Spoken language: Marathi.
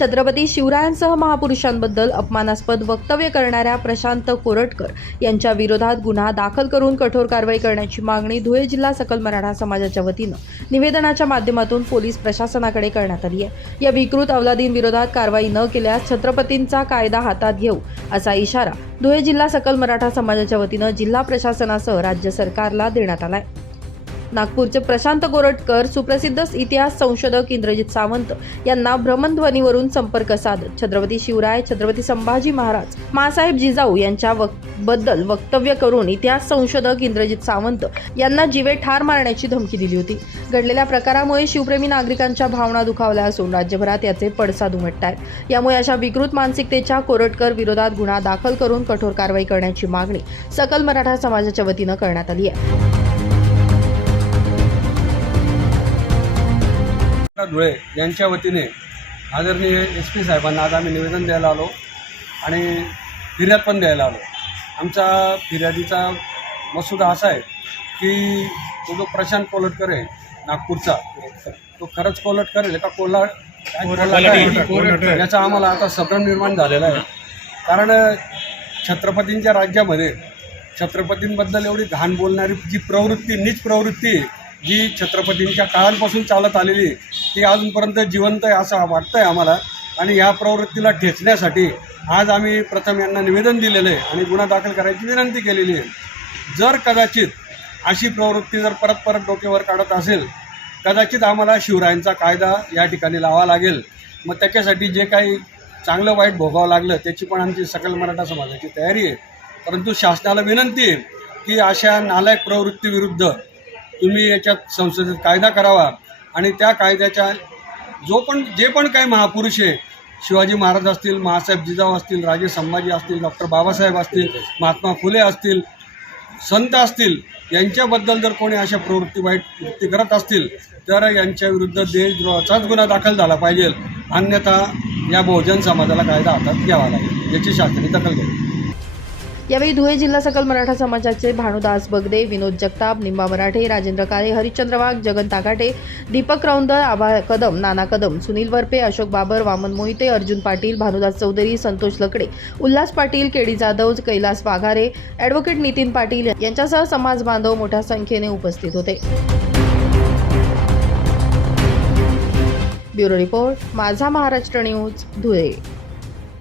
छत्रपती शिवरायांसह महापुरुषांबद्दल अपमानास्पद वक्तव्य करणाऱ्या प्रशांत कोरटकर यांच्या विरोधात गुन्हा दाखल करून कठोर कारवाई करण्याची मागणी धुळे जिल्हा सकल मराठा समाजाच्या वतीनं निवेदनाच्या माध्यमातून पोलीस प्रशासनाकडे करण्यात आली आहे. या विकृत अवलादींविरोधात कारवाई न केल्यास छत्रपतींचा कायदा हातात घेऊ असा इशारा धुळे जिल्हा सकल मराठा समाजाच्या वतीनं जिल्हा प्रशासनासह राज्य सरकारला देण्यात आलाय. नागपूरचे प्रशांत गोरटकर सुप्रसिद्ध इतिहास संशोधक इंद्रजित सावंत यांना भ्रमणध्वनीवरून संपर्क साधत छत्रपती शिवराय छत्रपती संभाजी महाराज मासाहेब जिजाऊ यांच्या वकबद्दल वक्तव्य करून इतिहास संशोधक इंद्रजित सावंत यांना जीवे ठार मारण्याची धमकी दिली होती. घडलेल्या प्रकारामुळे शिवप्रेमी नागरिकांच्या भावना दुखावल्या असून राज्यभरात याचे पडसाद उमटत आहेत यामुळे अशा विकृत मानसिकतेच्या कोरटकर विरोधात गुन्हा दाखल करून कठोर कारवाई करण्याची मागणी सकल मराठा समाजाच्या वतीनं करण्यात आली आहे. धुळे यांच्या वतीने आदरणीय एस पी साहेबांना आज आम्ही निवेदन द्यायला आलो आणि फिर्याद पण द्यायला आलो. आमचा फिर्यादीचा मसुदा असा आहे की तो जो प्रशांत कोलटकर आहे नागपूरचा तो खरंच कोलटकर आहे का कोल्हा याचा आम्हाला आता संभ्रम निर्माण झालेला आहे. कारण छत्रपतींच्या राज्यामध्ये छत्रपतींबद्दल एवढी घाण बोलणारी जी प्रवृत्ती नीच प्रवृत्ती जी छत्रपतींच्या काळांपासून चालत आलेली ती अजूनपर्यंत जिवंत आहे असं वाटतं आहे आम्हाला. आणि या प्रवृत्तीला ठेचण्यासाठी आज आम्ही प्रथम यांना निवेदन दिलेलं आहे आणि गुन्हा दाखल करायची विनंती केलेली आहे. जर कदाचित अशी प्रवृत्ती जर परत परत डोक्यावर काढत असेल कदाचित आम्हाला शिवरायांचा कायदा या ठिकाणी लावा लागेल. मग त्याच्यासाठी जे काही चांगलं वाईट भोगावं लागलं त्याची पण आमची सकल मराठा समाजाची तयारी आहे. परंतु शासनाला विनंती आहे की अशा नालायक प्रवृत्तीविरुद्ध तुम्ही याच्यात संसदेत कायदा करावा. आणि त्या कायद्याच्या जो पण जे पण काही महापुरुष आहे शिवाजी महाराज असतील महासाहेब जिजाऊ असतील राजे संभाजी असतील डॉक्टर बाबासाहेब असतील महात्मा फुले असतील संत असतील यांच्याबद्दल जर कोणी अशा प्रवृत्ती वाईट कृती करत असतील तर यांच्या विरुद्ध देशद्रोहाचाच गुन्हा दाखल झाला पाहिजे. अन्यथा या बहुजन समाजाला कायदा हातात घ्यावा लागेल याची शासनाने दखल घ्यावी. यावेळी धुळे जिल्हा सकल मराठा समाजाचे Bhanudas Bagde Vinod Jagtap Nimba Marathe Rajendra Kale Harishchandra Wagh Jagan Takate Deepak Raundal Abha Kadam Nana Kadam Sunil Varpe Ashok Babar Waman Mohite Arjun Patil Bhanudas Chaudhari Santosh Lakde Ulhas Patil K D Jadhav Kailas Waghare advocate Nitin Patil यांच्यासह समाज बांधव मोठ्या संख्येने उपस्थित होते. ब्युरो रिपोर्ट माझा महाराष्ट्र न्यूज धुळे.